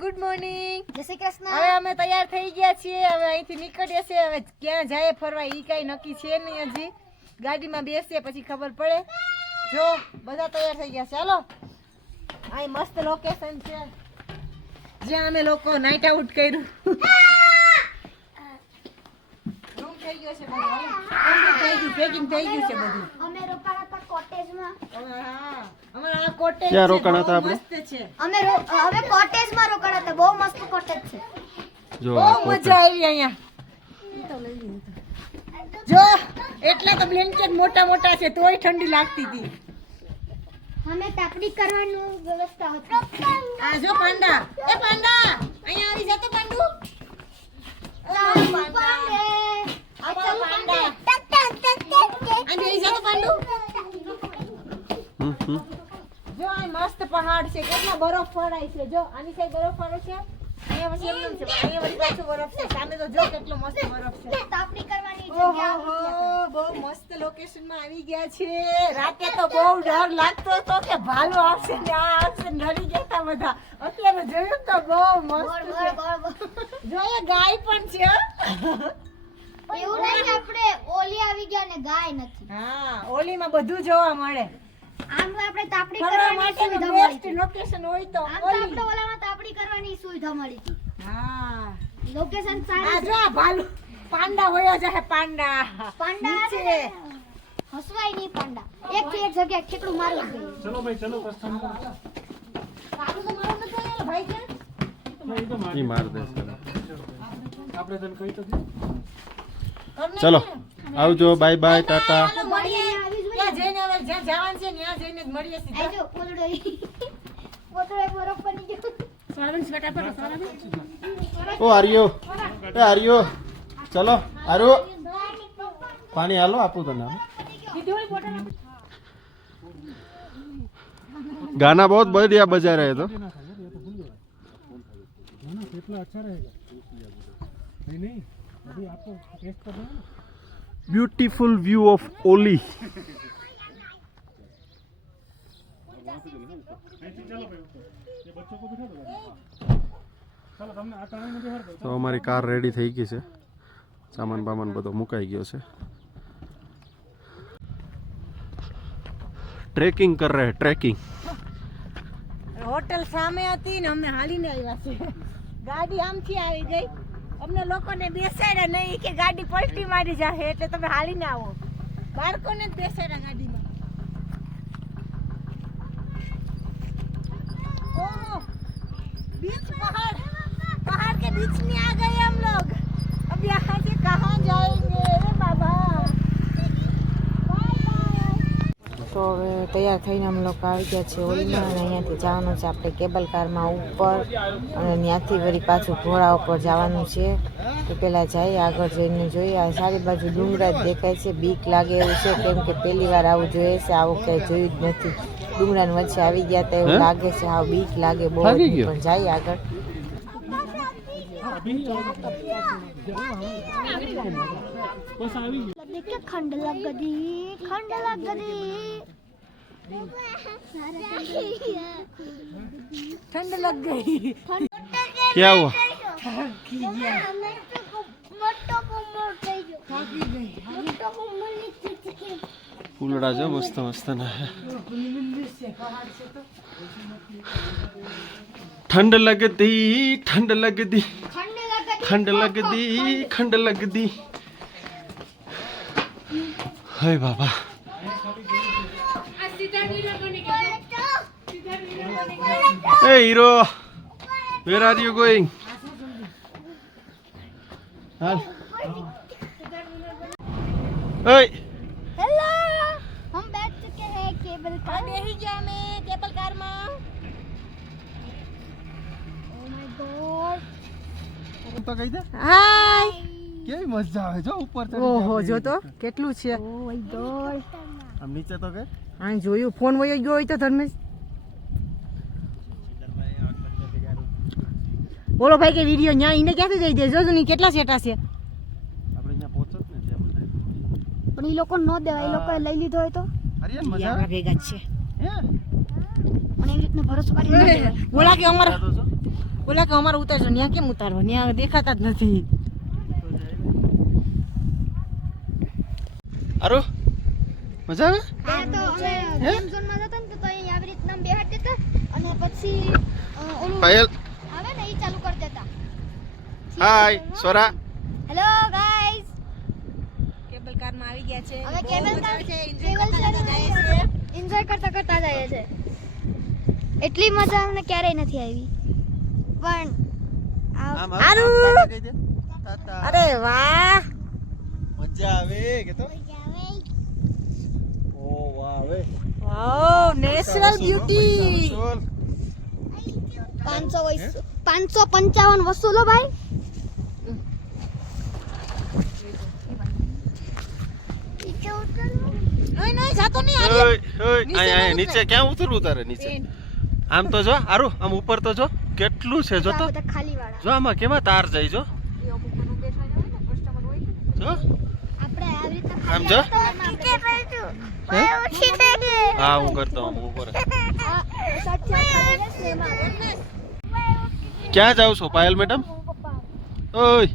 Good morning. જય શ્રી કૃષ્ણ. હવે અમે તૈયાર થઈ ગયા છીએ. હવે અહીંથી નીકળીએ છીએ. હવે ક્યાં જાય ફરવા ઈ કઈ નક્કી છે નહીં હજી. ગાડીમાં બેસીએ પછી ખબર પડે. જો બધા તૈયાર થઈ ગયા છે. ચાલો અહીં મસ્ત લોકેશન છે જ્યાં અમે લોકો નાઈટ આઉટ કર્યું. રૂમ થઈ ગયો છે બધું. થઈ ગયું પેકિંગ થઈ ગયું છે બધું. અમે રોકાણા હતા કોટેજમાં. હા અમારા આ કોટેજ ક્યાં રોકાણા હતા આપણે? મસ્ત છે. હવે કોટેજમાં રોકાણા હતા. બહુ મસ્ત કોટેજ છે. જો બહુ મજા આવી અહીંયા. જો એટલા તો બ્લેન્કેટ મોટા મોટા છે તોય ઠંડી લાગતી હતી. અમે તાપડી કરવાનું વ્યવસ્થા હતી. આ જો પાંડા. એ પાંડા અહીંયા આવી જતો પાંડુ. પાંડા આ પાંડા અહીં આવી જતો પાંડુ. જો આ મસ્ત પહાડ છે. કેટલા બરફ પડાય છે. જો આની સાઈડ બરફ પડે છે. અહીંયા પછી એમ છે. અહીંયા વળી પાછું બરફ છે. સામે તો જો કેટલો મસ્ત બરફ છે. તાપડી કરવાની ઓહો જગ્યા હો, બહુ મસ્ત લોકેશન માં આવી ગયા છે. રાતે તો બહુ ડર લાગતો હતો કે ભાલુ આવશે ને આ આવશે ને ડરી ગયા હતા બધા. અત્યારે જોયું તો બહુ મસ્ત છે. જો એ ગાય પણ છે. એવું નહીં કે આપણે ઓલી આવી ગયા ને ગાય નથી. હા ઓલીમાં બધું જોવા મળે. આમ તો આપણે તાપડી ફરવા કરવાની માટેનું સુવિધા બેસ્ટ મળી. લોકેશન હોય તો આમ તો ઓલી. આપણે ઓલામાં તાપડી કરવાની સુવિધા મળી હતી. હા લોકેશન આ સારું જો આ ભાલુ પાંડા હોયો છે. પાંડા પાંડા નીચે. હસવાય નહીં પાંડા. એક થી એક જગ્યાએ ઠેકડું મારવું જોઈએ. चलो भाई चलो प्रस्थान करो ભાલુ તો મારું નથી આવેલો ભાઈ છે. ઈ માર દે આપણે તને કહી તો દીધું ચલો આવજો બાય બાય ટાટા. ચાલો મળીએ. ત્યાં જઈને હવે જ્યાં જવાનું છે ત્યાં જઈને જ મળીએ સીધા. આજો પોલડો પોલડો બરફ બની ગયો. ઓ આર્યો એ આર્યો ચલો આર્યો પાણી હાલો આપું તને गाना बहुत बढ़िया बजा रहे तो ना कितना अच्छा रहेगा नहीं नहीं अभी आपको टेस्ट करना है ना ब्यूटीफुल व्यू ऑफ ओली. चलो भाई ये बच्चों को बिठा दो चलो हमने आ टाइम में बिहार दो તો અમારી કાર રેડી થઈ ગઈ છે. સામાન બામાન બધો મુકાઈ ગયો છે. ટ્રેકિંગ કર રહે ટ્રેકિંગ. હોટલ સામે હતી ને અમે હાલીને આવ્યા છે. ગાડી આમથી આવી ગઈ. અમને લોકોને બેસાડ્યા નહીં કે ગાડી પલટી મારી જશે એટલે તમે હાલીને આવો. બાળકોને જ બેસાડ્યા ગાડીમાં. ઓહો बीच पहाड़ पहाड़ के बीच में आ गए हम लोग. अब यहाँ से कहाँ जाएंगे रे बाबा. તો હવે તૈયાર થઈને અમે લોકો આવી ગયા છે ઓલીમાં અને અહીંયાથી જવાનું છે આપણે કેબલ કારમાં ઉપર અને ત્યાંથી વળી પાછું ઘોડા ઉપર જવાનું છે. તો પહેલાં જઈએ આગળ જઈને જોઈએ. આ સારી બાજુ ડુંગરા જ દેખાય છે. બીક લાગે એવું છે કેમ કે પહેલી વાર આવું જોઈએ છે. આવું ક્યાંય જોયું જ નથી. ડુંગરાની વચ્ચે આવી ગયા તો એવું લાગે છે. આવું બીક લાગે બહુ ભાગી ગયો. પણ જઈએ આગળ. बस आ गई देखिए खंड लग गई खंड लग गई. ठंड लग गई. क्या हुआ? ફૂલડા જો મસ્ત મસ્ત ના ठंड लगती ठंड लगती ठंड लगती ठंड लगती हाय बाबा. Hey hero, where are you going? Hey. Hello हम बैठ चुके हैं केबल कार. બેસી ગયા અમે કેબલ કારમાં. Oh my god. તો કહી દે હાય. કેવી મજા આવે જો ઉપર ઓહો જો તો કેટલું છે. Oh my god. આમ નીચે તો કે આ જોયું ફોન વયો ગયો હોય તો ધર્મેશ. બોલો ભાઈ કે વિડિયો ન્યા ઈને ક્યાંથી જઈ દે. જોજો ની કેટલા સેટા છે. આપણે અહીંયા પહોંચત ને ત્યાં બધા પણ ઈ લોકો નો દેવાય. ઈ લોકો લઈ લીધો હોય તો હરિયન મજા યાર ભેગા જ છે. હે પણ એવી રીતના ભરોસો કરી ન દેવાય. બોલા કે અમારા તો જો ઓલા કે અમારે ઉતારજો ત્યાં કેમ ઉતારવો ત્યાં દેખાતા જ નથી. આરુ મજા આવે આ તો અમે ગેમ ઝોન માં જતા ને તો અહીં આવી રીતના બેહાડતા હતા અને પછી ઓલું પાયલ આવે ને એ ચાલુ કરી દેતા. હાય સોરા હેલો ગાઈસ, કેબલ કારમાં આવી ગયા છે. અમે કેબલ કાર એન્જોય કરતા કરતા જઈએ છે. એટલી મજા અમને ક્યારેય નથી આવી પણ અરે વાહ, મજા આવે કે તો ઓ વાહ આવે વાવ, નેચરલ બ્યુટી. 555 વસૂલો ભાઈ. નહીં નહીં જાતો નહીં. ઓય ઓય આય નીચે ક્યાં ઉતરવું તારે નીચે આમ તો જો આરુ આમ ઉપર તો જો કેટલું છે જો તો બધા ખાલી વાળા. જો આમાં કેમાં તાર જાય જો જો આપણે આવી રીતના આમ જો હે? હા હું કરતો હું ઉપર ક્યાં જાવ છો પાયલ મેડમ ઓય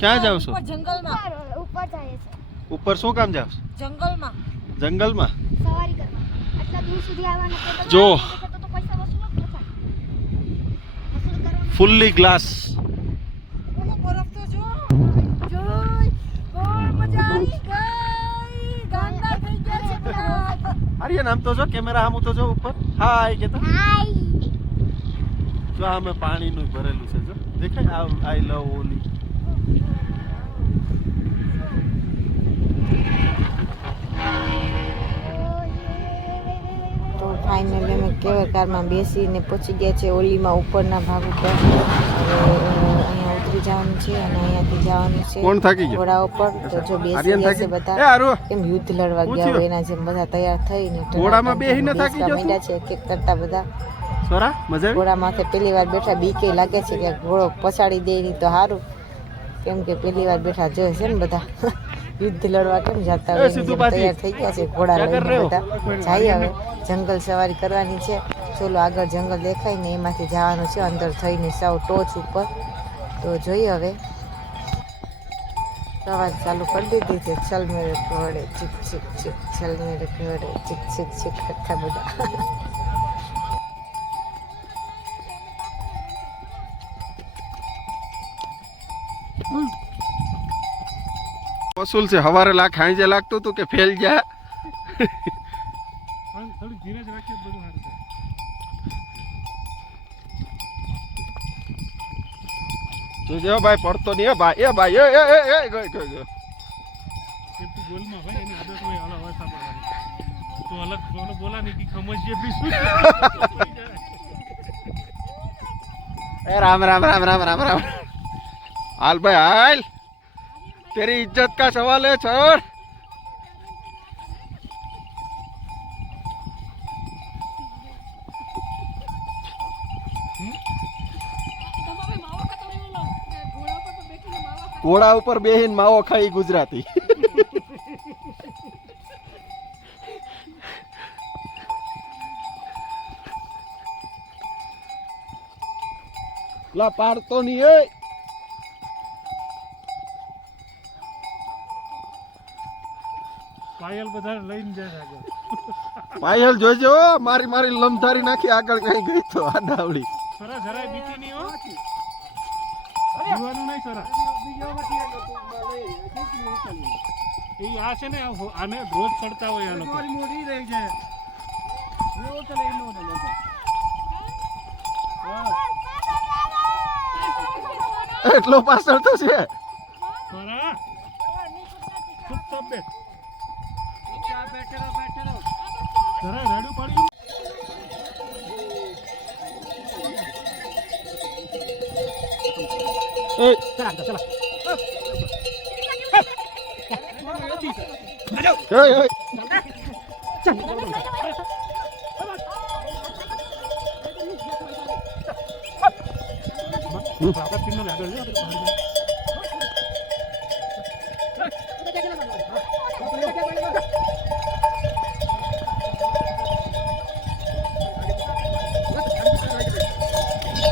ક્યાં જાવ છો જંગલમાં ઉપર જાય છે ઉપર શું કામ જાવ છો જંગલમાં જંગલમાં સવારી કરવા. આટલા દૂર સુધી આવવાના તો જો. તો પૈસા વસૂલ જ ન થાય. વસૂલ કરવાના. ફુલ્લી ગ્લાસ ઓલો બરફ તો જો જોઈ બહુ મજા આવી ગઈ. ગાંડા થઈ ગયા છે બધા. આર્યન આમ તો જો કેમેરા આમ તો જો ઉપર હાય કે તો હાય. જો આમે પાણીનું ભરેલું છે જો દેખાય આઈ લવ ઓલી તો ફાઇનલી અમે કેવર કારમાં બેસીને પહોંચી ગયા છે ઓલીમાં ઉપરના ભાગ ઉપર. હવે અહીંયા ઉતરી જવાનું છે અને અહીંયાથી જવાનું છે કોણ થાકી ગયું? ઘોડા ઉપર. તો જો બેસી આર્યન ગયા છે થાકી બધા. એ આરુ કેમ યુદ્ધ લડવા ગયા હોય એના જેમ બધા તૈયાર થઈને ઘોડામાં બેસીને થાકી ગયો તું? માંડ્યા છે એક એક કરતા બધા. સોરા મજા આવી ઘોડા માથે પહેલી વાર બેઠા બીકે લાગે છે કે ઘોડો પછાડી દે નહીં તો સારું, કેમ કે પહેલી વાર બેઠા જોયે છે ને બધા યુદ્ધ લડવા કેમ જતા હોય એની જેમ તૈયાર થઈ ગયા છે ઘોડા લઈને બધા. જાય હવે જંગલ સવારી કરવાની છે. ચલો આગળ જંગલ દેખાય ને એમાંથી જવાનું છે અંદર થઈને સાવ ટોચ ઉપર. તો જોઈએ હવે સવારી ચાલુ કરી દીધી છે. ચલ મેરે ઘોડે ચીક ચીક ચીક, ચલ મેરે ઘોડે ચીક ચીક ચીક કરતા બધા. વસૂલ છે હવારે લાખ હાંજે લાગતું હતું કે ફેલ ગયા પણ થોડી ધીરજ રાખીએ બધું સારું થાય. જોજો ભાઈ પડતો નહીં હે ભાઈ એ ભાઈ એ ગઈ ગઈ ગઈ કેમ કે ગોલમાં ભાઈ એની આદત હોય અલગ હોય સાંભળવાની તો અલગ બોલો બોલાની કી સમજીએ બી શું ए राम राम राम राम राम राम हाल भाई हाल तेरी इज्जत का सवाल है छोड़ घोड़ा ऊपर बेहीन माવો ખાઈ ગુજરાતી લા પાડતો નહીં એ પાયલ બધા લઈને જાય આગળ. પાયલ જોજો મારી મારી લમધારી નાખી આગળ કઈ ગઈ તો આ ડાવડી સરા જરાય બીતી નહીં હો જીવાનું નહીં સરા એ આ છે ને આને રોજ ચડતા હોય આ લોકો મોડી રહી જાય એટલો પાછળ તો છે સરા ચૂપચાપ બેઠ સરા રાડું પાડ્યું એ ચલા ચલા એ આપણા ટીમમાં આગળ છે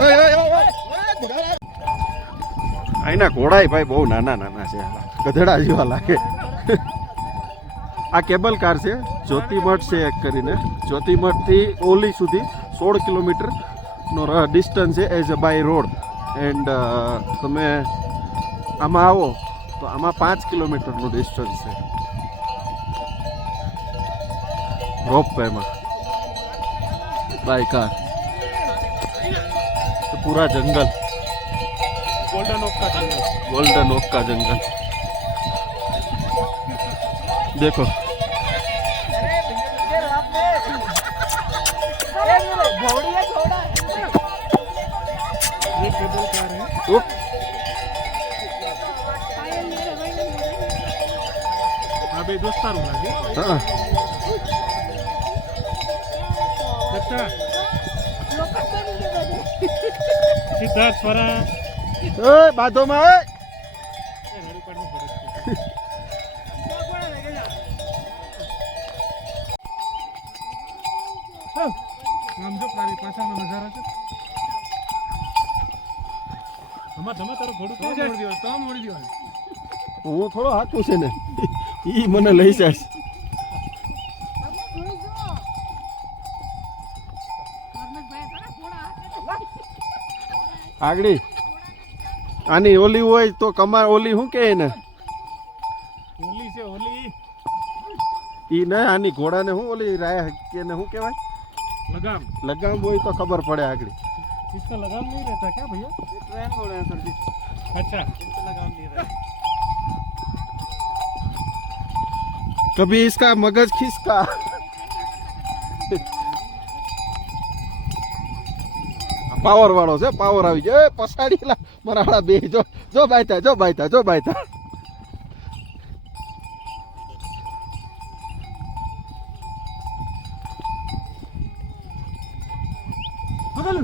એ અહીંના ઘોડાય ભાઈ બહુ નાના નાના છે, ગધેડા જેવા લાગે. આ કેબલ કાર છે, જ્યોતિમઠ છે એક કરીને. જ્યોતિમઠથી ઓલી સુધી 16 કિલોમીટરનો ડિસ્ટન્સ છે as a by road. And તમે આમાં આવો તો આમાં 5 કિલોમીટરનું ડિસ્ટન્સ છે રોપવેમાં બાય કાર. तो पूरा जंगल गोल्डन ओक का जंगल देखो. ये केबल कार है. उप, આ બે દોસ્તારો લાગે. हाँ, अच्छा સિદ્ધાર્થ સ્વરા ए, बाधो में ए. હરિપાડનો ફરક છે. આમ જો તારી પાછળનો નજારો છે. આમાં તમે તારું ઘોડું તો મોડી દેવાનું. હું થોડો હાથું છે ને, ઈ મને લઈ જાય. આગળી આની ઓલી હોય તો કમા ઓલી શું કે ને ઓલી છે ઓલી ઈ ને આની ઘોડાને શું ઓલી રાય કે ને શું કહેવાય લગામ. લગામ હોય તો ખબર પડે આગળી. इसका लगाम नहीं रहता क्या भैया? ये ट्रेन घोड़े हैं सर जी. अच्छा इनका लगाम नहीं रहता. कभी इसका मगज खिसका. પાવર વાળો છે, પાવર આવી જાય. પસાડીલા મારા હાડા બે જો જો બાયતા જો બાયતા જો બાયતા. बदल